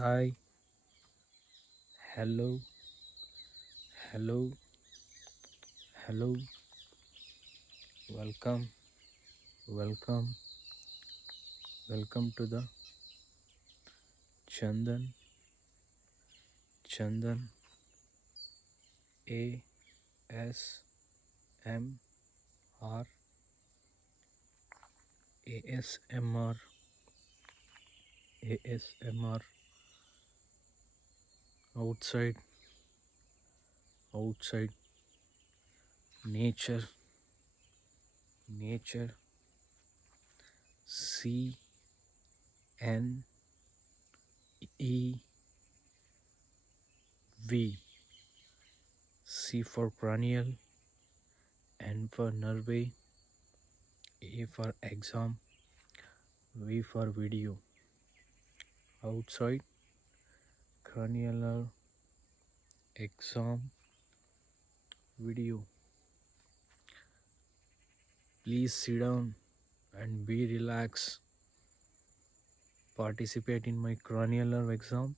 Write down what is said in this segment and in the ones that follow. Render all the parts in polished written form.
Hi, hello, hello, hello, welcome, welcome, welcome to the Chandan, Chandan ASMR, ASMR, ASMR, outside, outside, nature, nature, CNEV, C for cranial, N for nerve, A for exam, V for video. Outside, cranial exam video. Please sit down and be relaxed. Participate in my cranial nerve exam.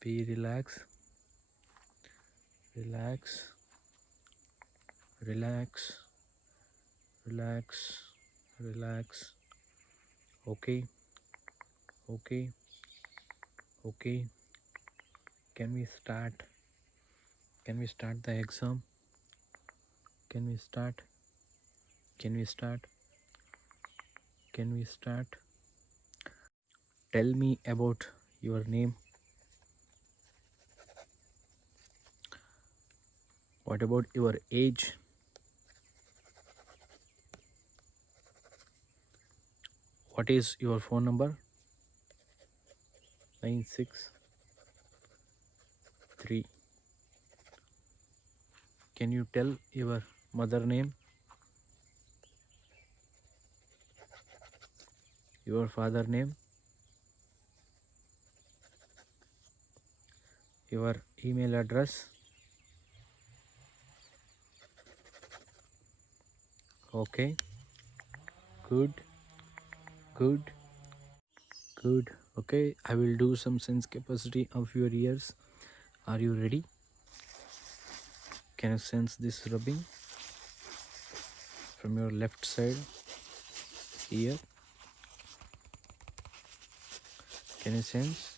Be relaxed. Relax. Relax. Relax. Relax. Okay. Okay. Okay. Can we start? Can we start the exam? Can we start? Can we start? Can we start? Tell me about your name. What about your age? What is your phone number? 963. Can you tell your mother name? Your father name? Your email address? Okay. Good. Good. Good. Okay. I will do some sense capacity of your ears. Are you ready? Can you sense this rubbing from your left side ear? Can you sense?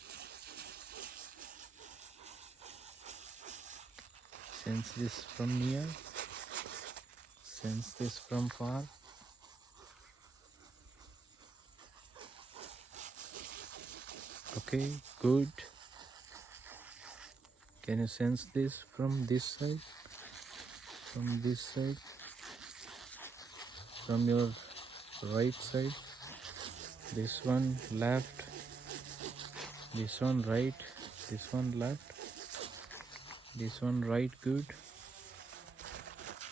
Sense this from near. Sense this from far. Okay, good. Can you sense this from this side? From this side? From your right side? This one left. This one right. This one left. This one right. Good.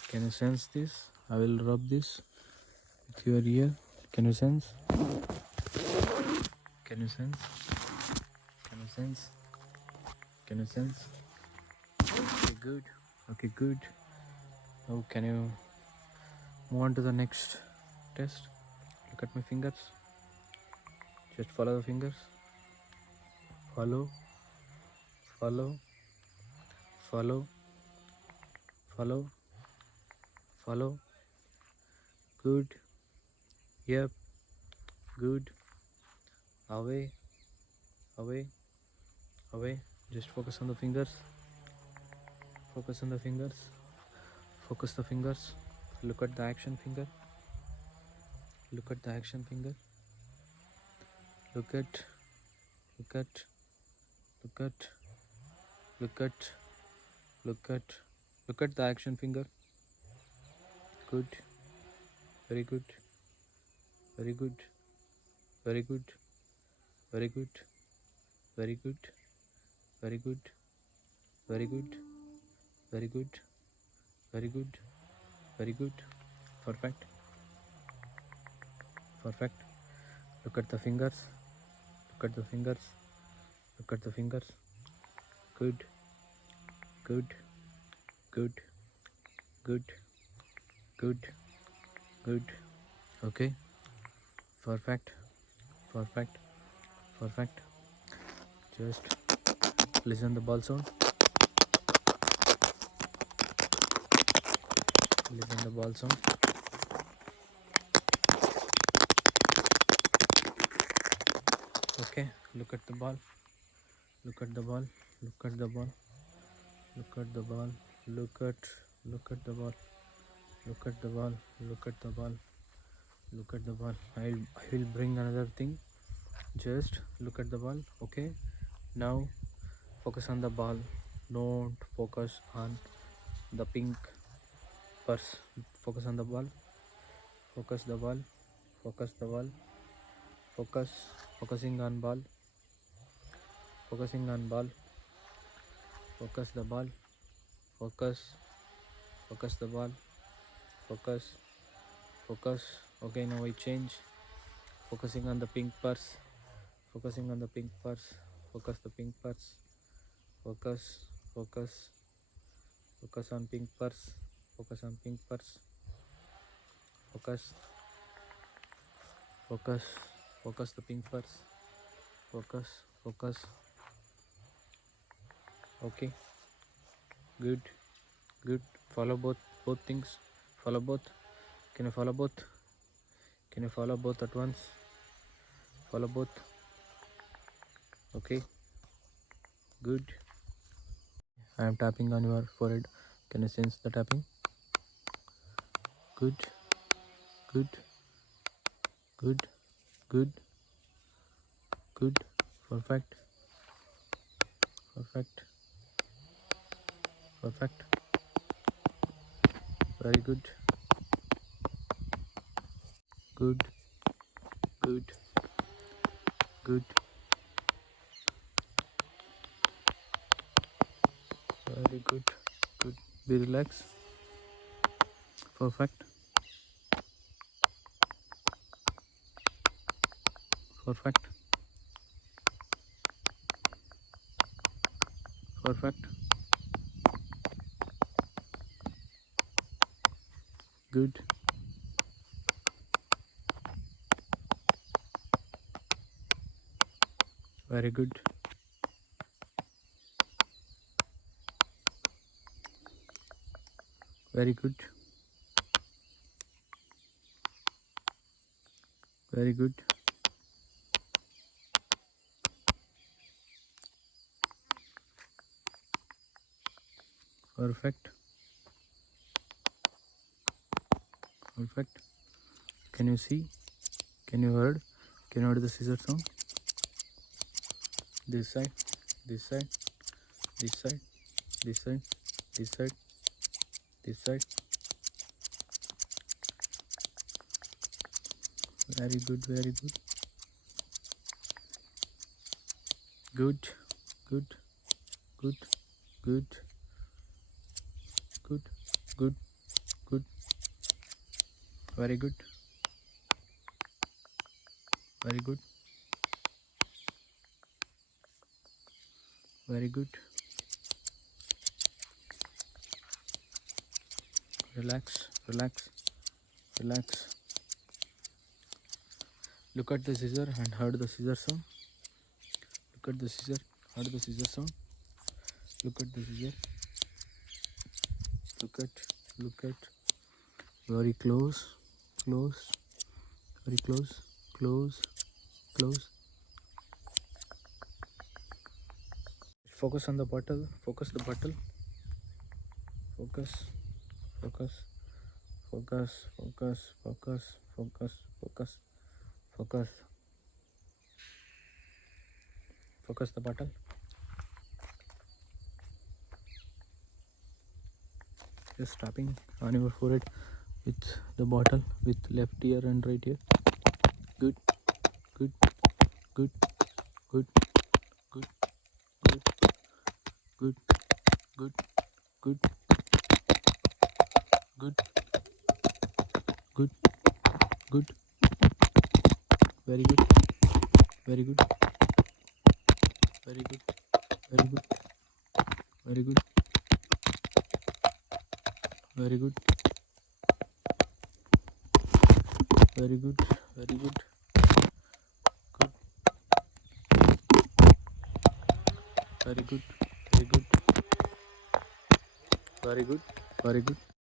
Can you sense this? I will rub this with your ear. Can you sense? Can you sense? Can you sense? Can you sense? Okay, good. Okay, good. Now can you move on to the next test? Look at my fingers. Just follow the fingers. Follow. Follow. Follow. Follow. Follow. Good. Yep. Good. Away. Away. Away. Just focus on the fingers. Focus on the fingers. Focus the fingers. Look at the action finger. Look at the action finger. Look at. Look at. Look at. Look at. Look at. Look at the action finger. Good. Very good. Very good. Very good. Very good. Very good. Very good. Very good. Very good. Very good. Very good. Perfect. Perfect. Look at the fingers. Look at the fingers. Look at the fingers. Good. Good. Good. Good. Good. Good. Okay. Perfect. Perfect. Perfect. Just listen the ball sound. Listen the ball sound. Okay, look at the ball. Look at the ball. Look at the ball. Look at the ball. Look at the ball. Look at the ball. Look at the ball. Look at the ball. I will bring another thing. Just look at the ball. Okay. Now focus on the ball. Don't focus on the pink purse. Focus on the ball. Focus the ball. Focus the ball. Focusing on ball. Focusing on ball. Focus the ball. Focus the ball. Focus. Okay, now I change. Focusing on the pink purse. Focusing on the pink purse. Focus the pink purse. Focus on pink purse. Focus on pink purse. Focus the pink purse. Focus. Okay, good. Follow both things. Follow both. Can you follow both? Can you follow both at once? Follow both. Okay, good. I am tapping on your forehead. Can you sense the tapping? Good. Perfect. Very good. Good. Very good. Be relaxed. Perfect. Good. Very good. Very good. Perfect. Can you see? Can you heard the scissor sound? This side. Very good. Good. Very good. Relax. Look at the scissor and heard the scissor sound. Look at the scissor, heard the scissor sound. Look at the scissor. Look at. Very close. Very close. Focus on the bottle. Focus the bottle. Focus. Focus the bottle. Just tapping on your forehead with the bottle with left ear and right ear. Good. Very good. Very good. Very good. Very good. Very good. Very good.